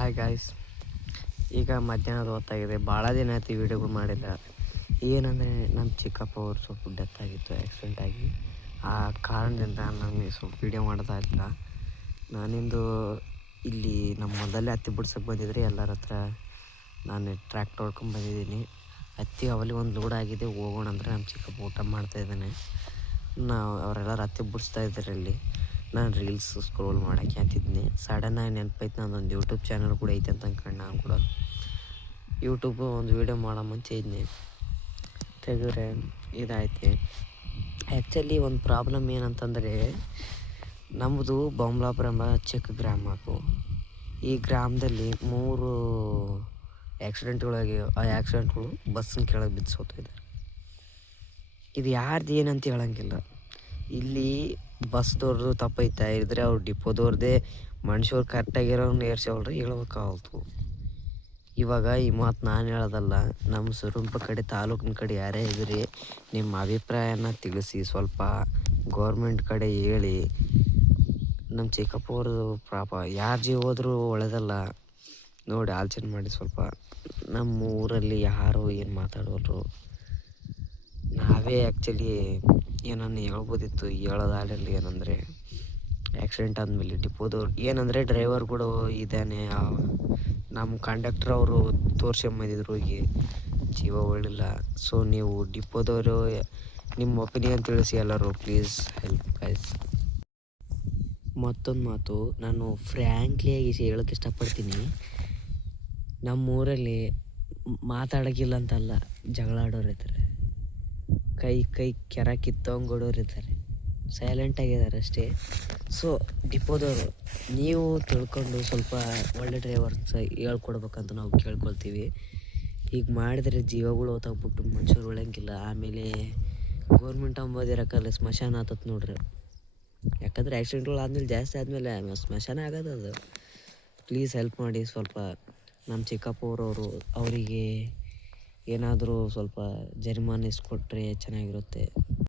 Hi guys, ಈಗ ಮಧ್ಯಾಹ್ನದ ಹೊತ್ತಾಗಿದೆ. ಭಾಳ ದಿನ ಆಯ್ತು ವೀಡಿಯೋಗಳು ಮಾಡಿಲ್ಲ. ಏನಂದರೆ ನಮ್ಮ ಚಿಕ್ಕಪ್ಪ ಅವರು ಸ್ವಲ್ಪ ಡೆತ್ ಆಗಿತ್ತು ಆ್ಯಕ್ಸಿಡೆಂಟಾಗಿ. ಆ ಕಾರಣದಿಂದ ನನಗೆ ಸ್ವಲ್ಪ ವೀಡಿಯೋ ಮಾಡೋದಾಗಿಲ್ಲ. ನಾನಿಂದು ಇಲ್ಲಿ ನಮ್ಮ ಹೊಲದಲ್ಲಿ ಹತ್ತಿ ಬಿಡ್ಸೋಕೆ ಬಂದಿದ್ರೆ ಎಲ್ಲರ ಹತ್ರ ನಾನು ಟ್ರ್ಯಾಕ್ಟರ್ ಹೊಡ್ಕೊಂಡು ಬಂದಿದ್ದೀನಿ. ಹತ್ತಿ ಅವಲ್ಲಿ ಒಂದು ಲೋಡ್ ಆಗಿದೆ, ಹೋಗೋಣ ಅಂದರೆ ನಮ್ಮ ಚಿಕ್ಕಪ್ಪ ಊಟ ಮಾಡ್ತಾಯಿದ್ದಾನೆ. ಅವರೆಲ್ಲರೂ ಹತ್ತಿ ಬಿಡಿಸ್ತಾ ಇದ್ದಾರೆ. ಅಲ್ಲಿ ನಾನು ರೀಲ್ಸ್ ಸ್ಕ್ರೋಲ್ ಮಾಡೋಕ್ಕೆ ಅಂತಿದ್ನಿ. ಸಡನ್ನಾಗಿ ನೆನಪೈತು ನಾನೊಂದು ಯೂಟ್ಯೂಬ್ ಚಾನಲ್ ಕೂಡ ಐತೆ ಅಂತ ಅಂದ್ಕೊಂಡು ನಾನು ಕೂಡ ಯೂಟ್ಯೂಬು ಒಂದು ವೀಡಿಯೋ ಮಾಡೋ ಮುಂಚೆ ಇದ್ನಿ ತೆಗೆದ್ರೆ ಇದಾಯ್ತು. ಆ್ಯಕ್ಚುಲಿ ಒಂದು ಪ್ರಾಬ್ಲಮ್ ಏನಂತಂದರೆ, ನಮ್ಮದು ಬೊಮ್ಮಲಾಪುರ ಎಂಬ ಚಿಕ್ಕ ಗ್ರಾಮ. ಅದು ಈ ಗ್ರಾಮದಲ್ಲಿ 3 ಆ್ಯಕ್ಸಿಡೆಂಟ್ಗಳಾಗಿವೆ. ಆ ಆ್ಯಕ್ಸಿಡೆಂಟ್ಗಳು ಬಸ್ಸಿನ ಕೆಳಗೆ ಬಿದ್ದು ಸೋತಿದ್ದಾರೆ. ಇದು ಯಾರ್ದು ಏನಂತ ಹೇಳೋಂಗಿಲ್ಲ. ಇಲ್ಲಿ ಬಸ್ದವ್ರದ್ದು ತಪ್ಪೈತಾ ಇದ್ರೆ ಅವ್ರು ಡಿಪೋದವ್ರದ್ದೇ ಮನುಷ್ಯವ್ರು ಕರೆಕ್ಟಾಗಿರೋನು ಏರ್ಸೋಳ್ರಿ ಹೇಳ್ಬೇಕಾಗಲ್ತು. ಇವಾಗ ಈ ಮಾತು ನಾನು ಹೇಳೋದಲ್ಲ, ನಮ್ಮ ಸುರುಂಪ ಕಡೆ ತಾಲೂಕಿನ ಕಡೆ ಯಾರೇ ಇದ್ರಿ ನಿಮ್ಮ ಅಭಿಪ್ರಾಯನ ತಿಳಿಸಿ. ಸ್ವಲ್ಪ ಗೌರ್ಮೆಂಟ್ ಕಡೆ ಹೇಳಿ. ನಮ್ಮ ಚಿಕ್ಕಪ್ಪ ಅವ್ರದ್ದು ಪಾಪ ಯಾರು ಜೀವ ಹೋದ್ರೂ ಒಳ್ಳೆಯದಲ್ಲ. ನೋಡಿ ಆಲೋಚನೆ ಮಾಡಿ ಸ್ವಲ್ಪ. ನಮ್ಮ ಊರಲ್ಲಿ ಯಾರು ಏನು ಮಾತಾಡೋರು. ನಾವೇ ಆ್ಯಕ್ಚುಲಿ ಏನನ್ನು ಹೇಳ್ಬೋದಿತ್ತು, ಹೇಳೋದಾಗಲಿ. ಏನಂದರೆ ಆ್ಯಕ್ಸಿಡೆಂಟ್ ಆದಮೇಲೆ ಡಿಪೋದವ್ರು ಏನಂದರೆ ಡ್ರೈವರ್ ಕೂಡ ಇದ್ದಾನೆ. ನಮ್ಮ ಕಂಡಕ್ಟರ್ ಅವರು ತೋರ್ಸ್ಕೊಂಬಂದಿದ್ರು, ಹೋಗಿ ಜೀವ ಉಳಿಲ್ಲ. ಸೊ ನೀವು ಡಿಪೋದವರು ನಿಮ್ಮ ಒಪಿನಿಯನ್ ತಿಳಿಸಿ ಎಲ್ಲರೂ, ಪ್ಲೀಸ್ ಹೆಲ್ಪ್ ಗೈಸ್. ಮತ್ತೊಂದು ಮಾತು ನಾನು ಫ್ರ್ಯಾಂಕ್ಲಿಯಾಗಿ ಹೇಳೋಕ್ಕೆ ಇಷ್ಟಪಡ್ತೀನಿ. ನಮ್ಮೂರಲ್ಲಿ ಮಾತಾಡೋಕ್ಕಿಲ್ಲ ಅಂತಲ್ಲ, ಜಗಳ ಆಡೋರು ಇರ್ತಾರೆ, ಕೈ ಕೆರ ಕಿತ್ತೋಂಗೊಡೋರು ಇರ್ತಾರೆ, ಸೈಲೆಂಟಾಗಿದ್ದಾರೆ ಅಷ್ಟೇ. ಸೊ ಡಿಪೋದವರು ನೀವು ತಿಳ್ಕೊಂಡು ಸ್ವಲ್ಪ ಒಳ್ಳೆ ಡ್ರೈವರ್ಸ್ ಹೇಳ್ಕೊಡ್ಬೇಕಂತ ನಾವು ಕೇಳ್ಕೊಳ್ತೀವಿ. ಈಗ ಮಾಡಿದರೆ ಜೀವಗಳು ಹೊತ್ತಾಗ್ಬಿಟ್ಟು ಮನುಷ್ಯರು ಉಳಿಯಂಗಿಲ್ಲ. ಆಮೇಲೆ ಗೋರ್ಮೆಂಟ್ ಅಂಬೋದಿರಕ್ಕಲ್ಲ ಸ್ಮಶಾನ ಆತತ್ ನೋಡ್ರಿ. ಯಾಕಂದರೆ ಆ್ಯಕ್ಸಿಡೆಂಟ್ಗಳು ಆದಮೇಲೆ ಜಾಸ್ತಿ ಆದಮೇಲೆ ಸ್ಮಶಾನ ಆಗೋದು ಅದು. ಪ್ಲೀಸ್ ಹೆಲ್ಪ್ ಮಾಡಿ ಸ್ವಲ್ಪ. ನಮ್ಮ ಚಿಕ್ಕಪ್ಪ ಅವರಿಗೆ ಏನಾದರೂ ಸ್ವಲ್ಪ ಜರಿಮಾನೆ ಇಸ್ಕೊಟ್ರೆ ಚೆನ್ನಾಗಿರುತ್ತೆ.